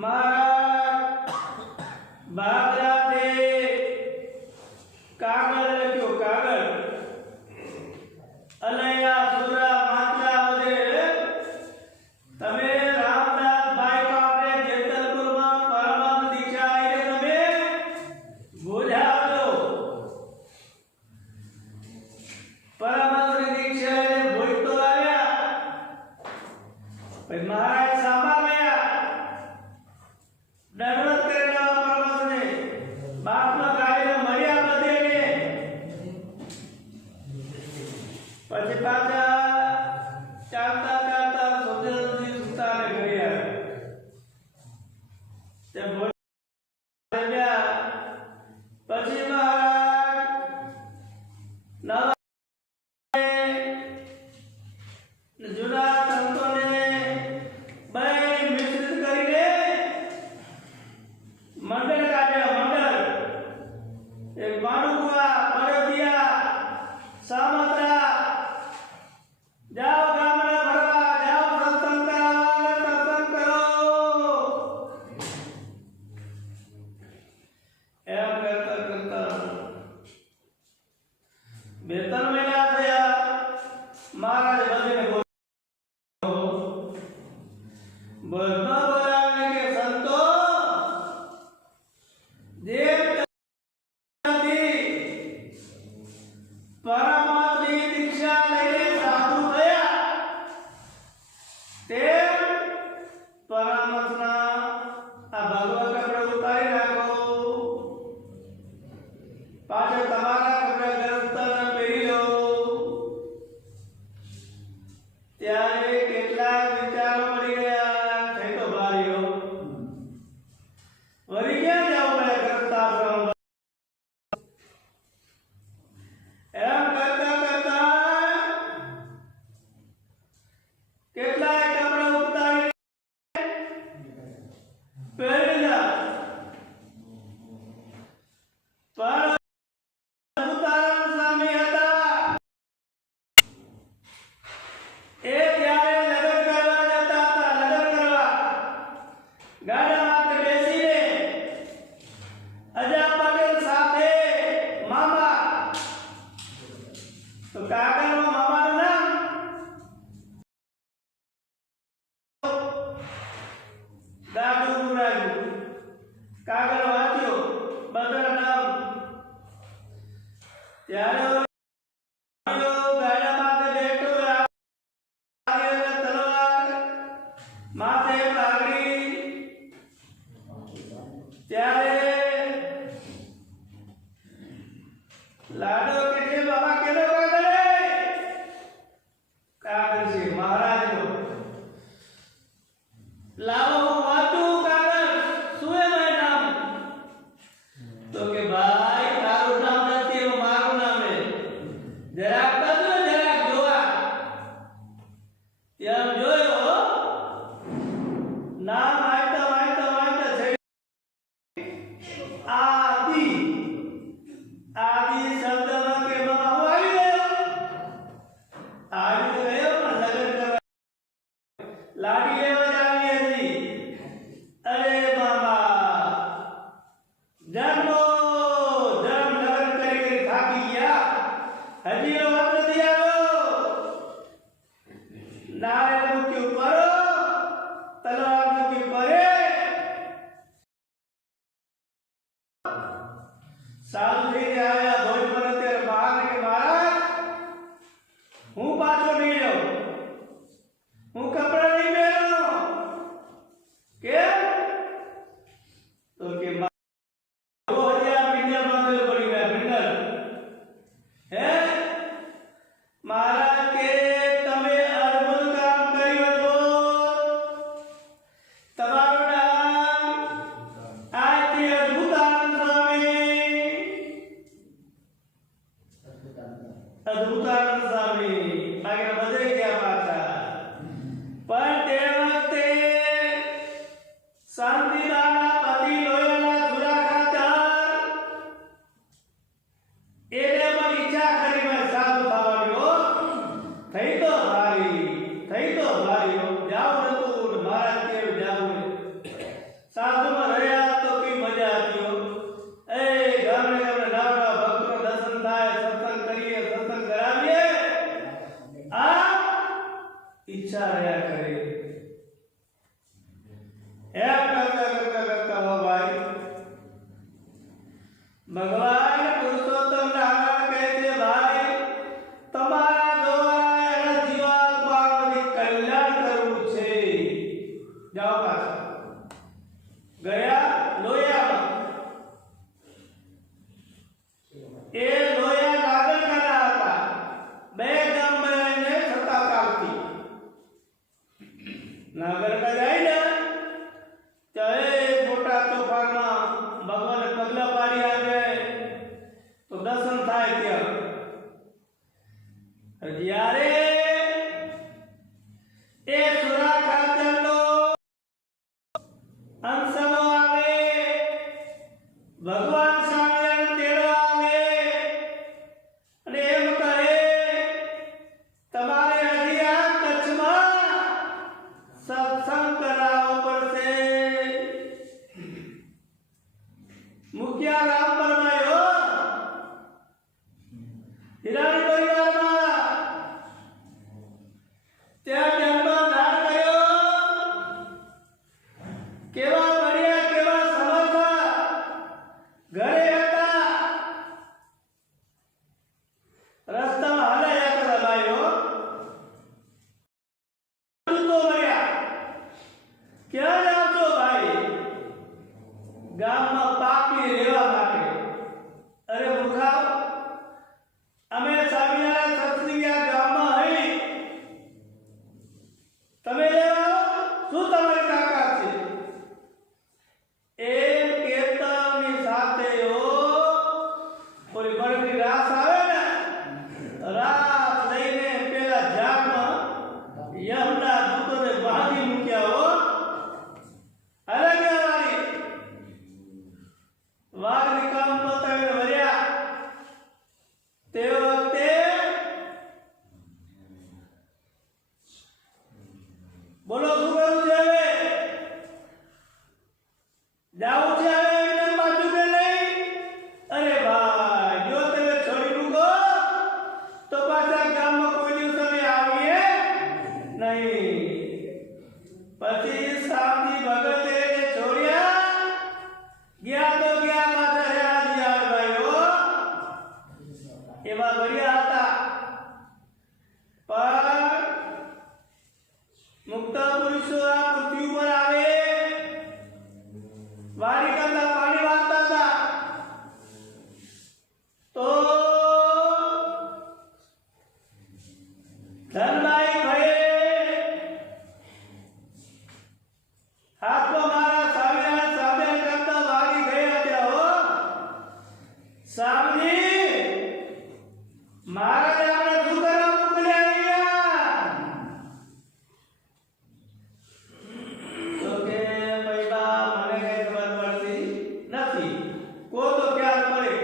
મારા બાબરાતે કાગળ લખ્યો કાગળ અલયા સુરા માત્રા વધે તમે રામદાસભાઈ પાસે જેતલપુરમાં પરમ દીક્ષાએ તમે બોલાવજો પરમ દીક્ષાએ ભોજ તો આવ્યા ભાઈ મહારાજ સાંભા ગયા દંડવત કરેલા પરમહંસને બાપના ગાયને મળ્યા બધેને પછી પાછા ચાલતા ચાલતા સોદેવજી સુતાને ગયા તે બોલ્યા પછી મહારાજ નવા જૂના સંતોને બધાને મિશ્રિત કરીને મંડળ કાઢ્યા મંડળ એક માણુકવા બળદિયા સામત્રા જાઓ ગામડા ભરવા જાઓ સત્સંગ કરાવવા સત્સંગ કરો એમ કરતા કરતા 2-3 મહિના થયા મહારાજ બધેને બોલવા બોલાવે કે સંતો જે પરમાત્માની દીક્ષા લઈને સાધુ થયા તે પરમાત્મા આ ભગવત કપડે ઉતારી નાખો પાછળ તમારા કપડે ગરસ્તર પહેરી લો ત્યારે કેટલાક વિચારો પડી ગયા થઈ તો ભારીઓ વળી ક્યાં જાવ પડે ગરસ્તાશ્રમ એમ કરતા કરતા કેટલાય કપડા ઉતારી પહેરી લીધા પણ ઉતારણ સ્વામી હતા એ ત્યારે લગ્ન કરવા જતા હતા લગ્ન કરવા ગાડામાં બેસીને અજા પટેલ સાથે મામા તો કાગળમાં મામાનું નામ દાદુ મુરાયું કાગળ વાંચ્યો બધા નામ ત્યારે ગાડામાં બેઠો તલવાર માથે પાઘડી ત્યારે લાડો કે છે બાબા કેનો કાગળ કાગળ છે મહારાજનો લાવો હું વાંચું કાગળ શું એ મારું નામ તો કે ભાઈ તારું નામ નથી એવું મારું નામ છે જરાક બદલો જરાક જોવા ત્યાં જોયો નામ વાંચતા વાંચતા વાંચતા થઈ કરતા હો ભાઈ ભગવાન પુરુષોત્તમ નારાયણ કહે છે ભાઈ તમારા દ્વારા એના જીવાત્માનું કલ્યાણ કરવું છે જાઓ પાછા ગયા લોયામાં એ લોયા નાગર કરા હતા બે ગામ ને છતાં ચાલતી નાગર કા જાય ને ચાહે મોટા તોફાનમાં ભગવાન પગલા પાડી આવે તો દર્શન થાય ત્યાં જ્યારે એ સુરા ખાતરનો અંશનો આવે ભગવાન સ્વામિનારાયણ તેડવા આવે અને એમ કહે તમારે હજી આ કચ્છમાં સત્સંગ કરાવવો પડશે મુખ્ય રામ પરમાયો હિરાણી પરિવારમાં ત્યાં જન્મદાન કર્યો કેવા બળિયા કેવા સમર્થ ઘરે હતા રસ્તામાં હાલ્યા કરતા ભાઈઓ તો મળ્યા ક્યાં જાવ છો ભાઈ ગામમાં પાપી લેવા માટે અરે મૂર્ખા અમે સ્વામિનારાયણ સત્સંગિયા ગામમાં હઈ તમે લેવા શું તમારી તાકાત છે એ કેતનની સાથે ઓલી બળની રાસ આવે ને રાસ લઈને પેલા ઝાડમાં યમના દૂતોને બાંધી મૂક્યા હો અરે કેવારી વાઘની કામ બતાવીને વર્યા તે વખતે બોલો શું કરવું છે હવે જાવું છે હવે એમને બાજુ કે નહીં અરે ભાઈ જો તમે છોડી મૂકો તો પાછા ગામમાં કોઈ દિવસ તમે આવીએ નહીં પછી સામની ભગતે એને છોડ્યા ગયા તો ગયા પાછા રાજી આવે ભાઈઓ એવા બળિયા હતા પણ મુક્ત પુરુષો આ પૃથ્વી ઉપર આવે વારી કરતા પાણી વાળતા હતા તો ધનભાઈ ભાઈ હાથમાં મારા સ્વામિનારાયણ સામે કરતા વારી ગયા ત્યાં હો સામજી મહારાજ આપણે શું કરવા મોકલ્યા અહીંયા તો કે ભાઈ બા મને કઈ ખબર પડતી નથી કો તો ખ્યાલ પડે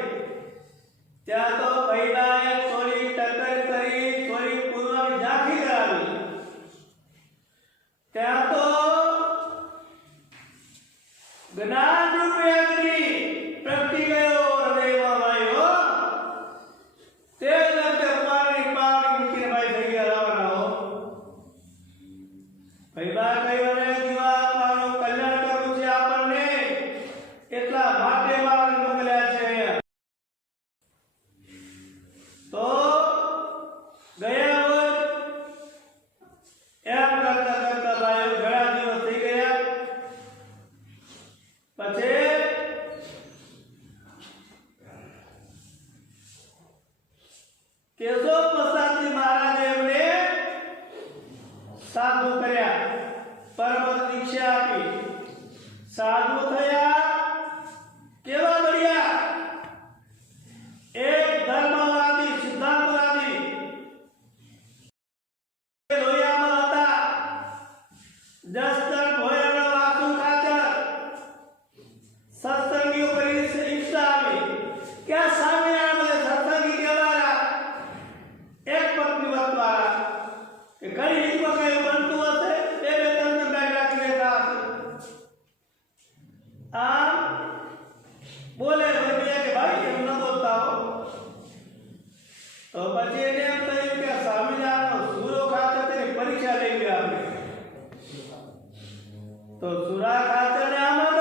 ત્યાં તો ભાઈ બાએ થોડી ટક્કર કરી થોડી પૂર્વની ઝાંખી કરાવી ત્યાં તો જ્ઞાન રૂપે અગ્નિ પ્રગટી ગયો હૃદયમાં ભાઈઓ તે લગતે પાણી મૂકીને ભાઈ થઈ ગયા રવાના હો ભાઈ બા કઈ અને જીવાત્માનું કલ્યાણ કરવું છે આપણને એટલા માટે મારા મોકલ્યા છે તો ગયા હોય એમ કરતા કરતા ભાઈઓ ઘણા દિવસ થઈ ગયા પછી કેશવ પ્રસાદજી મહારાજે એમને સાધુ કર્યા પરમત દીક્ષા આપી સાધુ થયા કેવા બળિયા એક ધર્મવાદી સિદ્ધાંતવાદી લોહિયામાં હતા જસ્તર ભોયનો વાસુ ખાચર સત્સંગીઓ કરી ઈચ્છા આવી કે સામે આવે સત્સંગી કેવારા એક પત્ની વાળા કે ઘણી રીતમાં કઈ બનતું હશે બે બે ત્રણ ગાડી રાખી લેતા હશે આમ બોલે ભૈયા કે ભાઈ એમ ન બોલતા હો તો પછી એને એમ થયું કે સ્વામિનારાયણ સુરો ખાતર તેની પરીક્ષા લઈ ગયા આપણે તો સુરા ખાતરને આમાં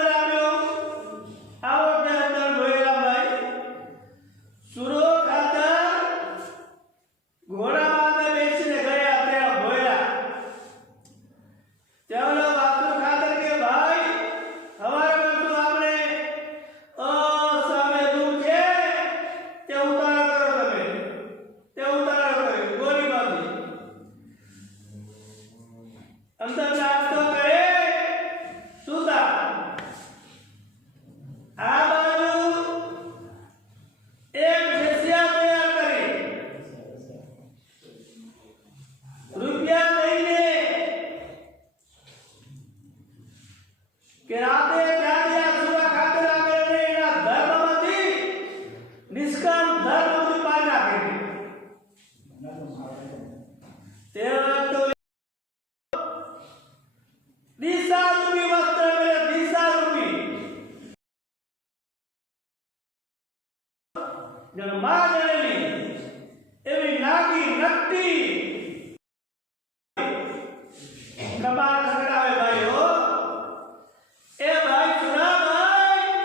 રાતે જાતે આ સુરા ખાતર આગળ એના ધર્મમાંથી નિષ્કામ ધર્મથી પાર નાખે તેવા તો દિશા રૂપી વસ્ત્ર મેળે દિશા રૂપી જણ માં જણેલી એવી નાગી નકટી કબાર ખકડાવે ભાઈઓ એ ભાઈ સુરાભાઈ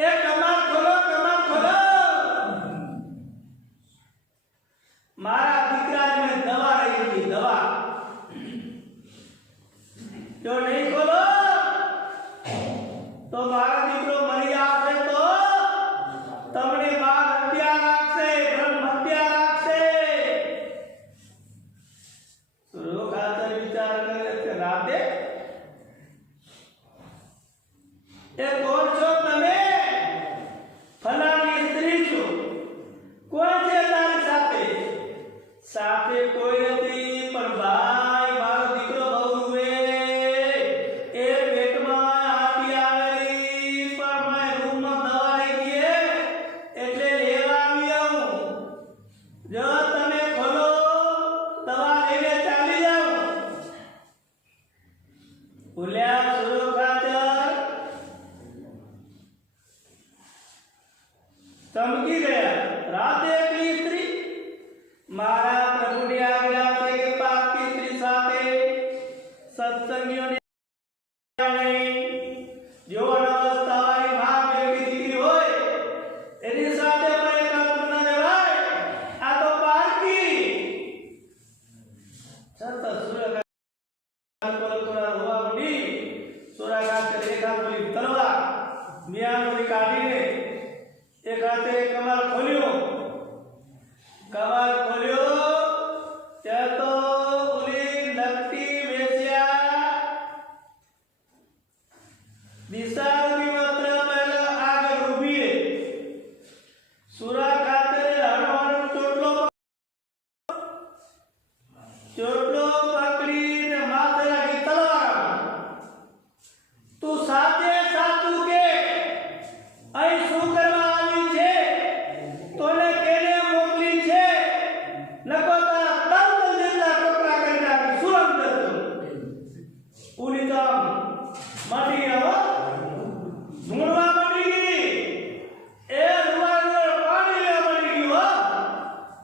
એ કબાર ખોલો મારા દીકરાને દવા રહી હતી દવા જો નહીં ખોલો તો મારો દીકરો મરી આવશે તો તમને બાળ હત્યા રાખશે બ્રહ્મ હત્યા રાખશે સુરો ખાતર વિચાર કરે કે રાતે એ કોણ છો તમે ફલાની સ્ત્રી છો કોણ છે તારી સાથે સાથે કોઈ નથી પણ ભાઈ મારો દીકરો બહુ રૂવે એ પેટમાં આટી આવેલી પણ મેં રૂમમાં દવા લઈ ગઈ એટલે લેવા આવ્યો જો તમે ખોલો દવા લઈને ચાલી જાઓ ભૂલ્યા સુરો ખાતર ચમકી ગયા રાતે એકલી સ્ત્રી મારા પ્રભુની આજ્ઞા છે કે પાપી સ્ત્રી સાથે સત્સંગીઓને જો અવસ્થાવાળી માં બેટી દીકરી હોય એની સાથે પણ એકાંત ન દેવાય આ તો પારકી છતાં સુરગાત પર થોડા રોવા મંડી સુરગાત રેખા બોલી તલવાર મિયાનોની કાઢીને એક હાથે કમાલ ખોલ્યો ત્યાં તો ઓલી નકટી વેચ્યા દિશા રૂપી વસ્ત્ર પહેલા આગળ ઊભી સુરા ખાતરે હણવાનો ચોટલો પકડીને માથે રાખી તલવાર તું સાથે સાચું કે અહીં શું કરવા આવી છે તોને કેને મોકલી છે નકો તારા તલ જેટલા ટોકરા કરી નાખી સુરમ જતો ઉની તો મટી આવો ધૂણવા મટી ગઈ એ રૂવાળ પાણી લેવા મટી ગયું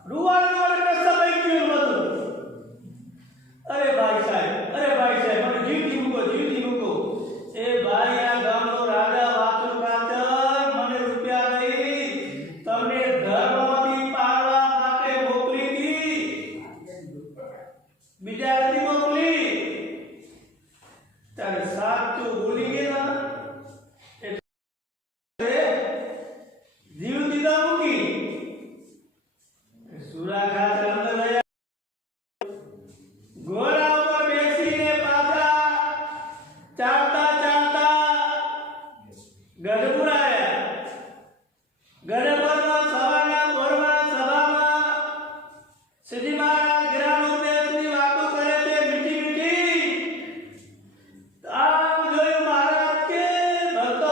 રૂવાળ કસબાઈ ગયું બધું અરે ભાઈ સાહેબ મને જીવતી મૂકો એ ભાઈ આ ગામનો રાજા વાસુ ખાતર મને રૂપિયા લઈ તમને ધર્મમાંથી પાડવા માટે મોકલી હતી બીજા નથી મોકલી ત્યારે સાચું ભૂલી ગયા એટલે જીવ દીધા મૂકી સુરા ખાતર અંદર ગયા ઘોડા ઉપર બેસીને પાછા ચાલતા ગઢપુરાયા ગઢપુરમાં સવારના બોરમાં સભામાં શ્રીજી મહારાજ જ્ઞાનોપદેશની વાતો કરે છે મીઠી આમ જોયું મહારાજ કે ભક્તો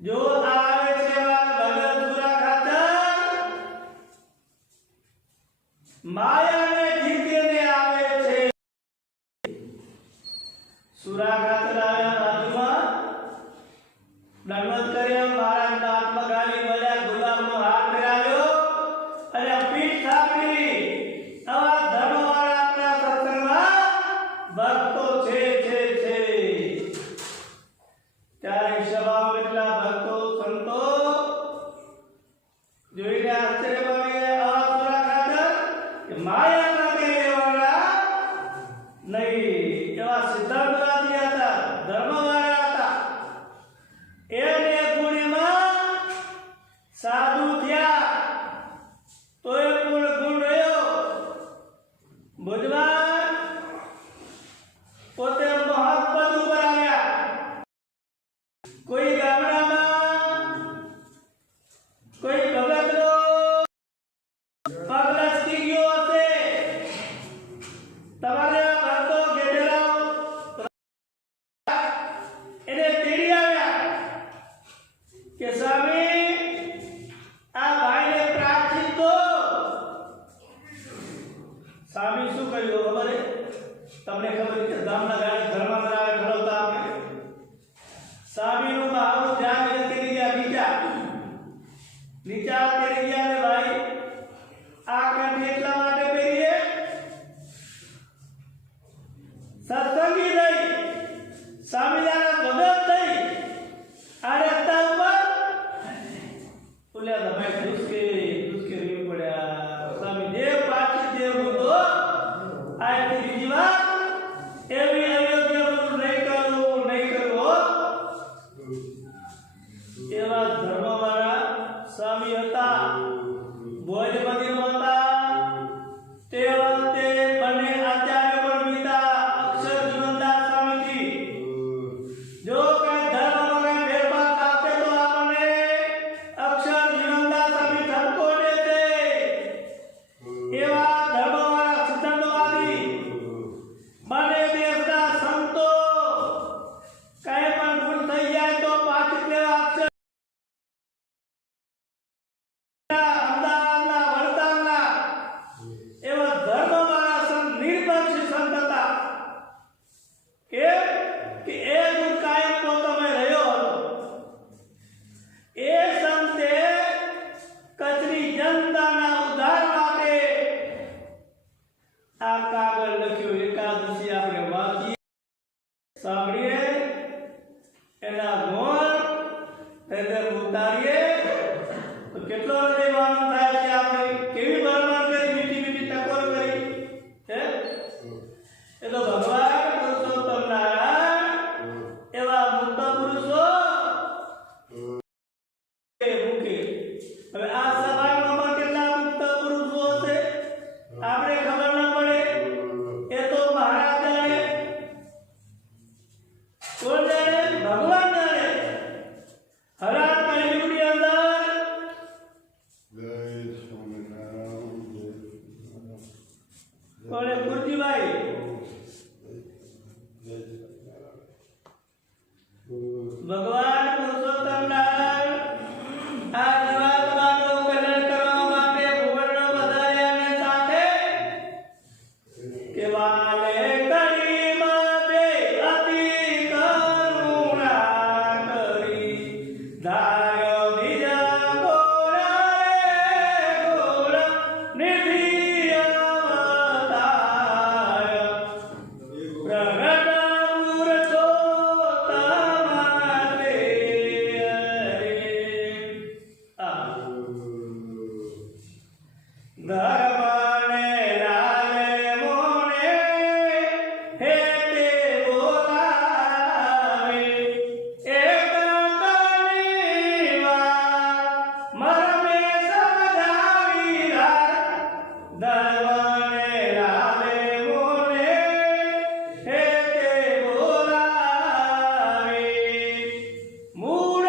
જો આવે છે ભગત સુરા ખાતર માયાને જીતીને આવે છે સુરા ખાતર આવ્યા બાજુમાં દંડવત કર્યો મહારાજના હાથમાં ગાલી મળ્યા ગુલાબનો હાથ ફેરાવ્યો અને પીઠ થાપી આવા ધર્મવાળા આપણા સત્સંગમાં ભક્તો છે ત્યારે સભામાં કેટલા ભક્તો સંતો જોઈને આશ્ચર્ય પામી ગયા આવા સુરા ખાતર કે માયા માટે લેવાના નહીં એવા સિદ્ધાંતવાદી હતા ધર્મવાળા હતા એને ગુણમાં સાધુ થયા તો એ ગુણ રહ્યો ભુજમાં પોતે મહત્પદ ઉપર આવ્યા કોઈ ગામડામાં કોઈ ભગતનો પગ લસકી ગયો હશે તમારે ભક્તો ગેઢેલા ગામના ગાડે ઘરમાં આવે ઠરવતા આપણે સામીનું આવું ધ્યાન એને કરી ગયા નીચા કરી ગયા ને ભાઈ આ કાંઠી એટલા માટે પહેરીએ સત્સંગી થઈ સ્વામિનારાયણ ભગત થઈ આ રસ્તા ઉપર બોલ્યા ભાઈ દુષ્કે રીવ પડ્યા સ્વામી દેવ પાછી દેવ તો આ બીજી વાત એવી અયોગ્ય નહીં કરવું એવા ધર્મવાળા સ્વામી હતા ભોજ મંદિરમાં હતા તે વખતે બંને આચાર્ય પર મીતા અક્ષર જીવનદાસ સ્વામીજી જો કઈ ધર્મમાં કઈ ફેરફાર થશે તો આપણને અક્ષર જીવનદાસ સ્વામી ઠપકો દેશે એવા ધર્મવાળા સિદ્ધાંતવાદી બંને દેશના સંતો કઈ પણ ભૂલ થઈ જાય તો પાછી લેવા અક્ષર સાંભળીએ એના ગુણ તેને ઉતારીએ તો કેટલો હૃદયવાન થાય છે આપણે કેવી ભરમાર કરી મીઠી ટકોર કરી હે એ તો ભગવાન પુરુષોત્તમ નારાયણ એવા મુક્ત પુરુષો મૂકે હવે આ સભામાં કેટલા મુક્ત પુરુષો હશે આપણે ખબર ન પડે એ તો મહારાજ જાણે કોણ જાણે ભગવાન જાણે હરાત કળિયુગની અંદર કોણે કુરજીભાઈ ભગવાન પુરુષોત્તમ નારાયણ આ જીવાત્માનું કલ્યાણ કરવા માટે ભુવનનો વધાર્યાને સાથે કે વાલે કળીમાં બે અતિ કરુણા કરી ધાર્યો બીજા ગોરા નિધિ અવતાર પ્રગટ ધર્મને લાલે મોને હે તે બોલાવે એકતાની વાત મરમે સમજાવી રાત ધર્મને લાલે મોને હે તે બોલાવે મૂળ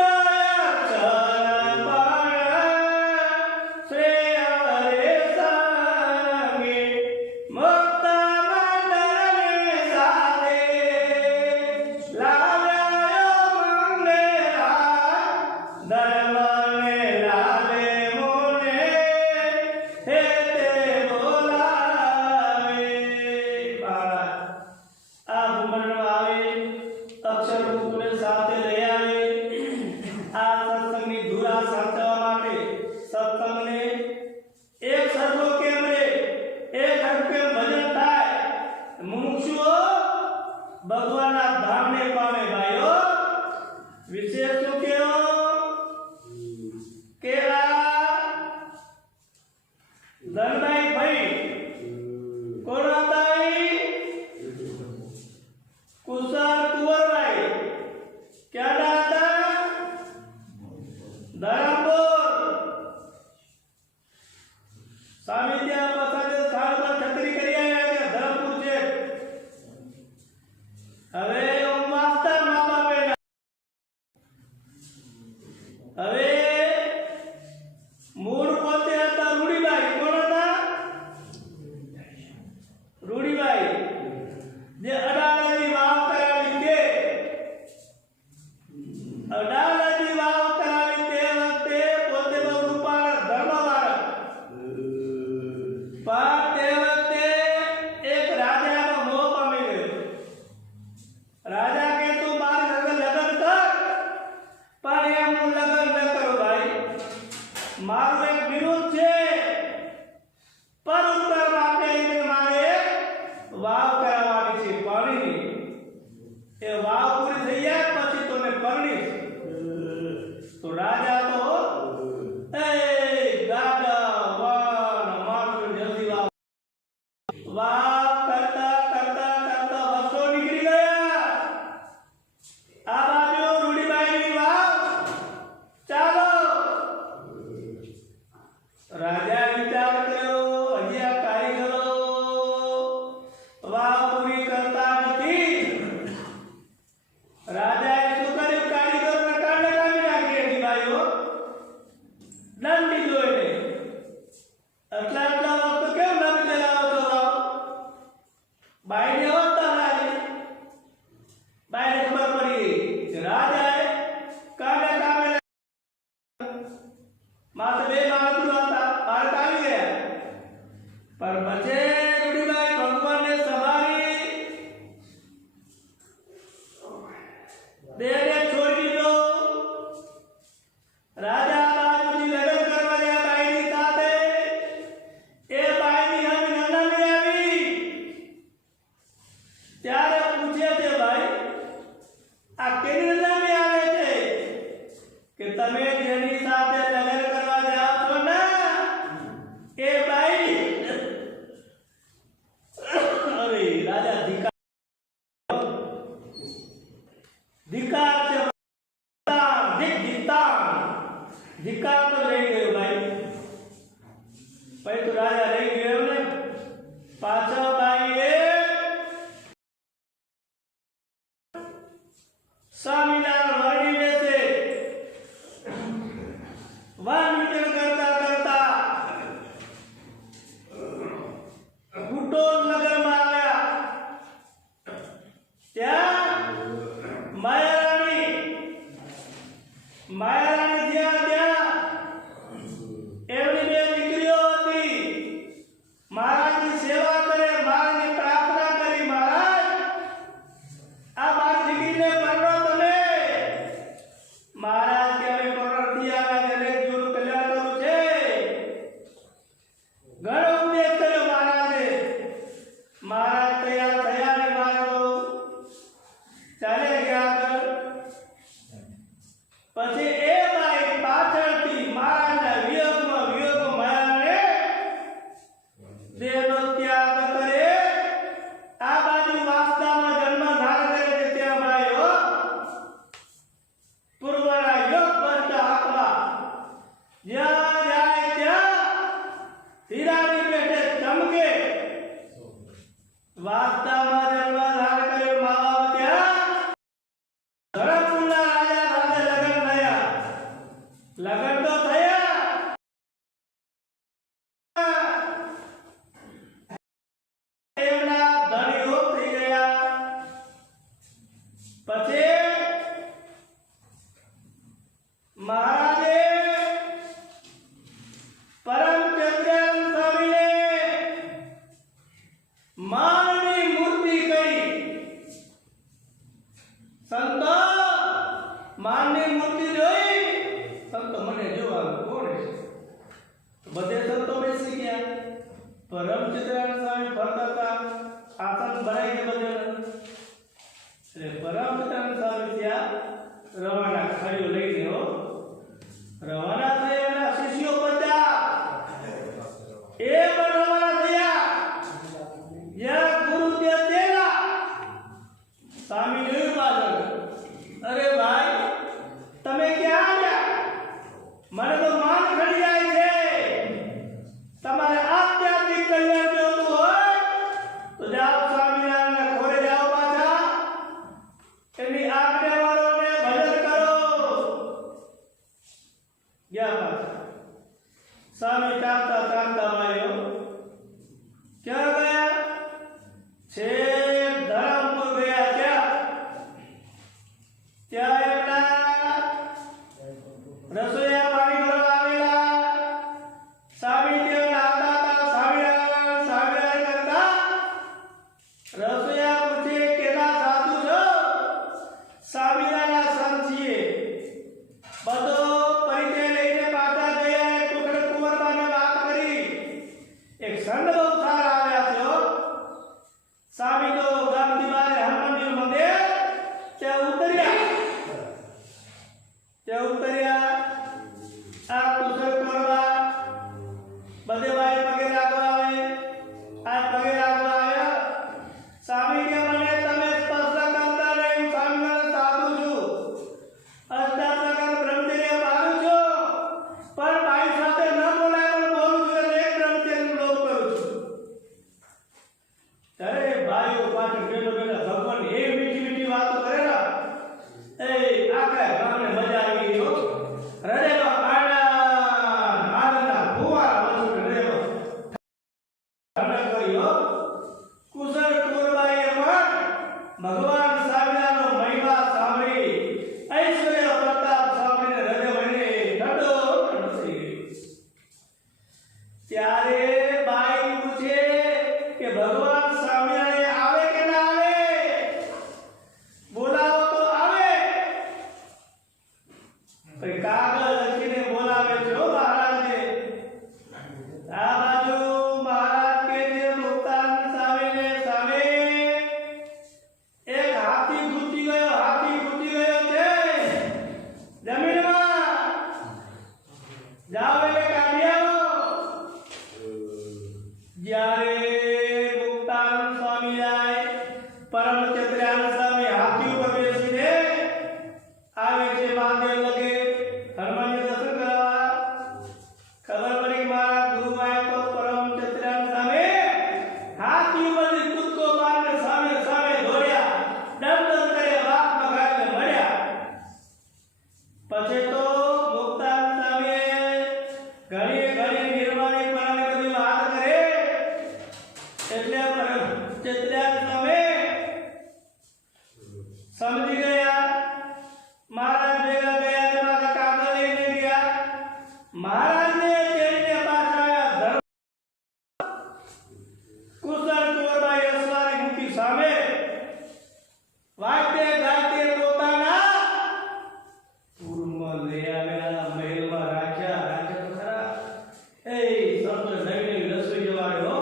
અક્ષર પણ શ્રેય સાથે લઈ આવે આ સત્સંગની ધુરા સાચવવા માટે સત્સંગને એક સરખો કેમ રે એક હરખું ભજન થાય મુમુક્ષુઓ ભગવાનના ધામને પામે ભાઈઓ વિશેષ શું કેવો કે ધનભાઈ ભાઈ કોણ હતા કુશળ કુંવરભાઈ ક્યાં હતા ધરમપુર સ્વામી ત્યાં પાસે સ્થાન પર છત્રી કરી આવ્યા છે ધરમપુર છે હવે માસ્ટર મા બાપે હવે મૂળ પોતે હતા રૂડીબાઈ કોણ હતા રૂડીબાઈ જે અડાલજની વાવ કરાવી તે અડાલજની વાવ કરાવી તે વખતે પોતે બહુ રૂપાળ ધર્મવાળા પણ તે વખતે એક રાજાનો મોહ પામી ગયો દેહને છોડી દીધો. રાજા બાજુથી લગ્ન કરવા ગયા બાઈની સાથે. એ બાઈની સામે નંદાની આવી. ત્યારે પૂછે છે, ભાઈ આ કેની નંદાની આવે છે કે તમે જેની સાથે લગ્ન કરવા જાઓ છો ને એ બાઈ. અરે રાજા ધિકાર છે, ધિકાર તો રહી ગયો ભાઈ. પછી તો રાજા રહી ગયો ને પાછળ બાઈએ સ્વામિનારાયણ વાણી બેસે વાણીચન કરતા કરતા ગુટોર નગરમાં આવ્યા. ત્યાં માયારાણી જ્યાં ત્યાં એમની બે દીકરીઓ હતી. મહારાજની સેવા કરે, મહારાજની પ્રાર્થના કરી, મહારાજ આ મારી દીકરીને પરણો તમે. મહારાજ કે અમે પરણતી આવ્યા છે, દરેક જીવનું કલ્યાણ કરવું છે. ઘણો ઉપદેશ કર્યો મહારાજે. મહારાજ તૈયાર થયા ને મારો ચાલે ગયા આગળ. પછી એ બાઈ પાછળથી મહારાજના વિયોગમાં માયાને દેહનો ત્યાગ કરે. આ બાજુ વાસદામાં જન્મ ધારણ કરે છે. ત્યાં બાઈઓ પૂર્વના યોગ બનતા હાથમાં જ્યાં જાય ત્યાં હીરાની પેટે ચમકે. વાસદામાં જન્મ ધારણ કર્યો મા બાપ ત્યાં ધરમપુરના રાજા સાથે લગ્ન થયા. લગ્ન તો થયા, એમના ધણીઓ થઈ ગયા. પછી મહારાજે પરમચંદ્ર સ્વામીને માનની મૂર્તિ કરી. સંતો માનની મૂર્તિ જોઈ. સંતો મને જોવા કોણ છે? બધે સંતો બેસી ગયા. પરમચંદ્ર સ્વામી ફરતા હતા, આસન ભરાઈ ગયા બધે. એટલે પરમચંદ્ર સ્વામી ત્યાં રવાના ખડીઓ લઈને રવાના થયા. એના શિષ્યો બધા એ પણ રવાના થયા. જ્યાં ગુરુ ત્યાં તેલા. સ્વામી જોયું પાછળ. અરે ભાઈ તમે ક્યાં ગયા? મને તો માન ખડી જાય છે. તમારે આધ્યાત્મિક કલ્યાણ જોતું હોય તો જાઓ સ્વામિનારાયણના ખોરે જાઓ. પાછા એમની આજ્ઞાવાળોને ભજન કરો. ગયા પાછા. સ્વામી ચાલતા ચાલતા આવ્યો. ક્યાં ગયા? છે ધરમપુર ગયા. ક્યાં? સમજી ગયા? મહારાજ ભેગા ગયા ને પાછા કાગળ લઈને ગયા. મહારાજને જઈને પાછા આવ્યા. ધર્મ કુશળ કુંવરબાઈ અસવારી મૂકી સામે વાતે ગાતે પોતાના પૂરમાં લઈ આવ્યા, મહેલમાં રાખ્યા તો ખરા. એ સંતો નવી નવી રસોઈ જવાડ્યો,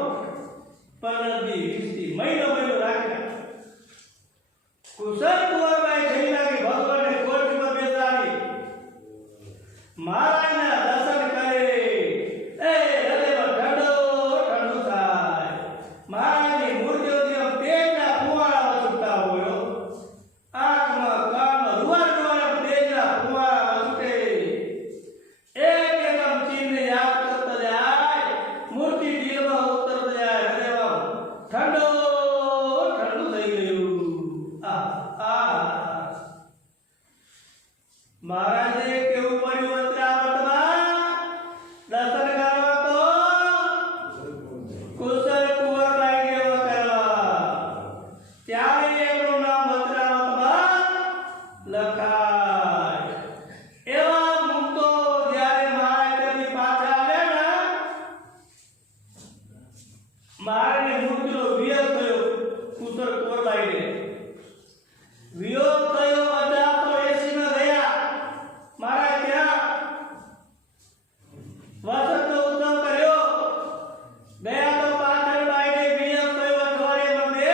પંદરથી 20 મહિનો રાખ્યા. કુશળ કુંવરબાઈ થઈ લાગી ભગવાનને કોર્ટ પર બેસાડી, મહારાજના દર્શન કરે. એ હૃદયમાં ઠંડુ થાય. મહારાજની મૂર્તિઓથી આમ તેજના ફુવારા છૂટતા હોય. આંખમાં કાનમાં રૂવાડ તેજના ફુવારા છૂટે. એક એકમ ચીજને યાદ કરતા જાય, મૂર્તિ દિલમાં ઉતરતા જાય, હૃદયમાં ઠંડુ થઈ ગયું. મહારાજે કેવું પડ્યું વસ્ત્રાવતમાં દર્શન કરવા? તો કુશળ કુંવરબાઈ જેવો કરવા. ત્યારે એમનું નામ વસ્ત્રાવતમાં લખાય. એવા મુક્તો જ્યારે મહારાજથી પાછા આવ્યા ને, મહારાજની મૂર્તિનો વિયોગ થયો. કુશળ કુંવરબાઈને વિયોગ થયો. 1880 માં ગયા મહારાજ ત્યાં. વસંતનો ઉત્સવ કર્યો. ગયા તો પાછળ બાઈને વિયોગ થયો. અઠવાડિયામાં બે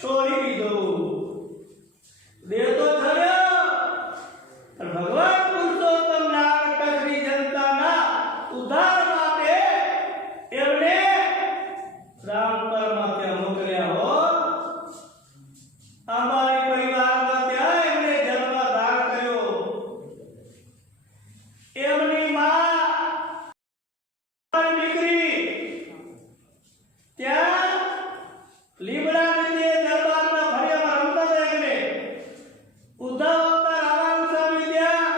છોડી દીધો. દેહ તો થયો, પણ ભગવાન પુરુષોત્તમ નારાયણ કચ્છની જનતાના ઉદ્ધાર માટે એમણે રામ પરમા ત્યાં મોકલ્યા. હો, અમારી પરિવારમાં ત્યાં એમણે જન્મ ધારણ કર્યો. એમની માં દીકરી ત્યાં લીમડા નીચે દરબારના ફળિયામાં રમતા હતા. એમને ઉદ્ધવ અવતાર રામાનંદ સ્વામી ત્યાં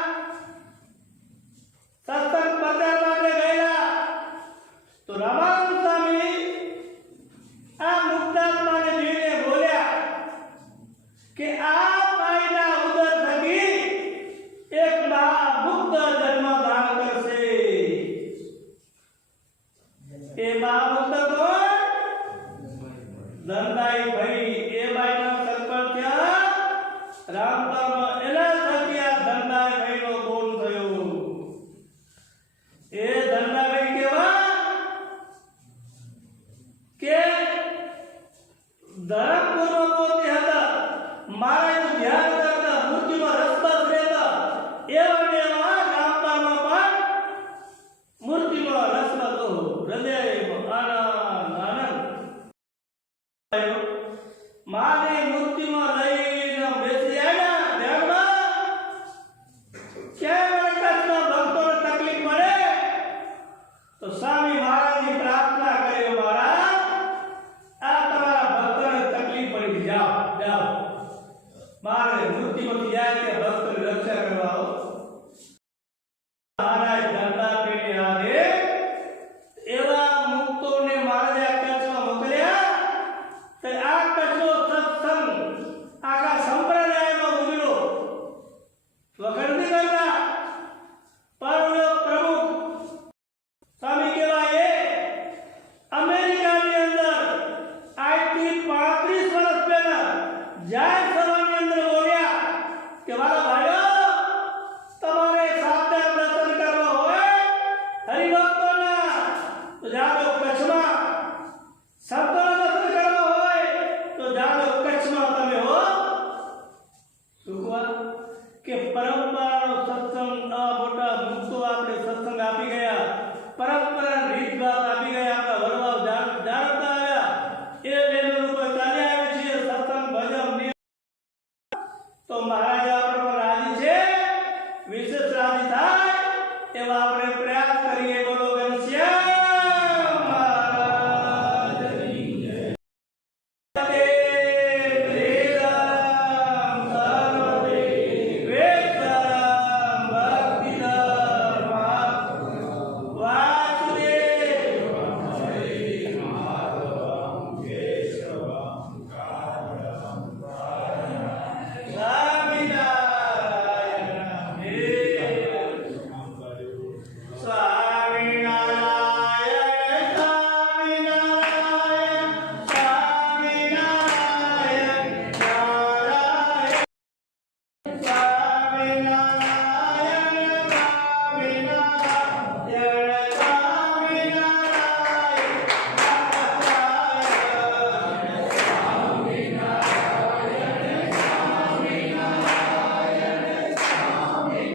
સત્સંગ પ્રચાર માટે ગયેલા. તો રામાનંદ સ્વામી આ મુક્તાત્માને જોઈને બોલ્યા કે આ માયના ઉદર થકી એક મહામુક્ત જન્મ ધારણ કરશે. એ મહામુક્ત કોણ? ધનદાઈ ભાઈ. એ બાઈનો સંકલ્પ ત્યાં રામ પરમ એના થકી આ ધનદાઈ ભાઈનો ગુણ થયો. એ ધનદાઈ કેવા કે ધરમપુરમાં પોતે હતા. મહારાજનું ધ્યાન કરતા, મૂર્તિમાં રસબસ રહેતા. એવા ને એવા ગામડામાં પણ મૂર્તિમાં રસબસ હતો. હૃદયમાં આનંદ. મહાદેવ મૂર્તિમાં લઈને બેસી આવ્યા ધ્યાનમાં. ક્યાંય કચ્છના ભક્તોને તકલીફ પડે તો સ્વામી મહારાજની પ્રાર્થના કર્યો, મહારાજ આ તમારા ભક્તોને તકલીફ પડી, જાઓ. મહારાજ મૂર્તિમાંથી જાય કે ભક્તોની રક્ષા કરવા આવો. મહારાજ ધનદાર પેટે હારે એવા મુક્તોને મહારાજે કચ્છમાં મોકલ્યા. તો આ કચ્છનો સત્સંગ આખા સંપ્રદાયમાં ઉજળો. વખત નથી કરતા, પણ પ્રમુખ સ્વામી કહેવાય. અમેરિકાની અંદર આજથી 35 વર્ષ પહેલા જાહેર સભાની અંદર બોલ્યા કે મારા ભાઈઓ, તમારે સાચા દર્શન કરવા હોય હરિભક્તોના તો જાઓ કચ્છમાં. સંતોના દર્શન કરવા હોય તો જાઓ કચ્છમાં. તમે હો શું કે પરંપરાનો સત્સંગ, મોટા મુક્તો આપણે સત્સંગ આપી ગયા, પરંપરા રીતભાત આપી ગયા, આપણા વડવાઓ જાણતા આવ્યા. એ લેવલ ઉપર ચાલ્યા આવે છે સત્સંગ ભજન. તો મહારાજા